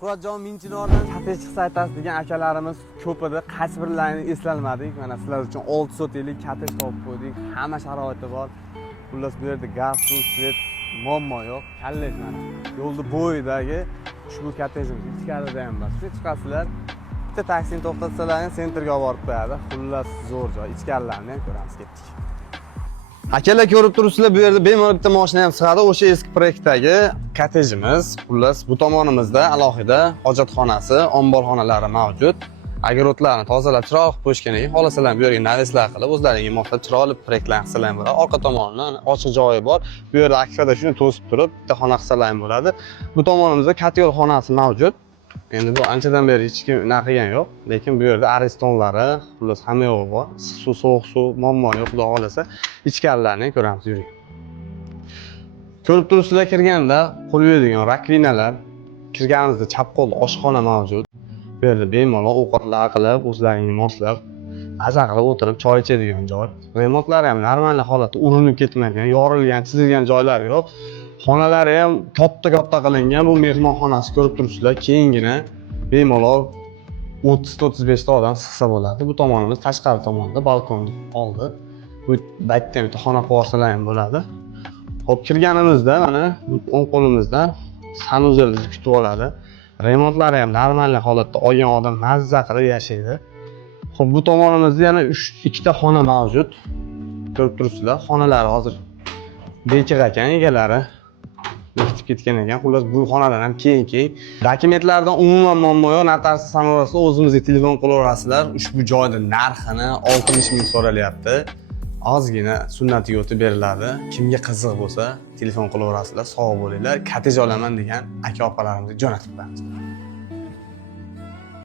Shuhratjon Minchinordan kottej chiqsa aytasiz degan akalarimiz ko'p edi. Qaysi birlarini eslolmadik. Mana sizlar uchun 6 sotiklik kottej topib qo'ydik. Hamma sharoiti bor. Xullas bu yerda gaz, suv, svet muammo yo'q. Kollej mana yo'lda bo'yidagi ushbu kottejimiz ichkarida ham bor. Siz chiqasizlar, bitta taksini to'xtatsalar, sentrga olib borib qo'yadi. Xullas zo'r joy. Ichkarilarni ham ko'ramiz, ketdik. Akalar ko'rib turibsizlar, bu yerda bemalol bitta mashina ham sig'adi. O'sha eski proyektdagi kottejimiz. Xullas, bu tomonimizda alohida hojatxonasi, omborxonalari mavjud. Огородlarni tozalab, chiroq qo'yishgan ekan. Xohlasalar bu yerga naveslar qilib, o'zlaringiz moslab chiroyli proyektlar qilsalar ham bo'ladi. Orqa tomondan ochiq joyi bor. Bu yerda akfada shuni to'sib turib, bitta xona qilsalar ham bo'ladi. Bu tomonimizda kotyor xonasi mavjud. Endi bu anchadan beri hech kim unaqa qilgan yo'q, lekin bu yerda aristonlari, xullas hamma yo'q bor. Suv, sovuq suv, muammo yo'q, xudo xolasa. Ichkarilarni ko'ramiz, yuring. Ko'rib turibsizlar, kirganda qo'l yuvadigan rakvinalar, kirganimizda chap qo'lda oshxona mavjud. Bu yerda bemalol ovqatlar qilib, o'zlaringizni moslab, maza qilib o'tirib choy ichadigan joy. Remontlari ham normal holatda urinib ketmagan, yorilgan, chizilgan joylar yo'q. Xonalari ham katta qilingan. Bu mehmonxonasi ko'rib turibsizlar, keyingina bemalol 30-35 ta odam sig'sa bo'ladi. Bu tomonimiz tashqari tomonda, balkonni oldi. Bu baytda bitta xona qo'ysalar ham bo'ladi. Xo'p, kirganimizda mana o'ng qo'limizdan sanuzel kutib oladi. Remontlari ham normal holatda olgan odam mazza qilib yashaydi. Xo'p, bu tomonimizda yana 2 ta xona mavjud. Ko'rib turibsizlar, xonalar hozir bekig ekan egalari. Bekitib ketgan ekan. Xullas, bu xonalar ham keng. Dokumentlardan umuman muammo yo'q. Notariy samovarasida o'zimizga telefon qilaverasizlar. Ushbu joyda narxini 60 ming so'ralyapti. Ozgina sunnatiga o'tib beriladi. Kimga qiziq bo'lsa, telefon qilaverasizlar. Sog' bo'linglar. Kottej olaman degan aka-opalarimizga jo'natib qo'yamiz.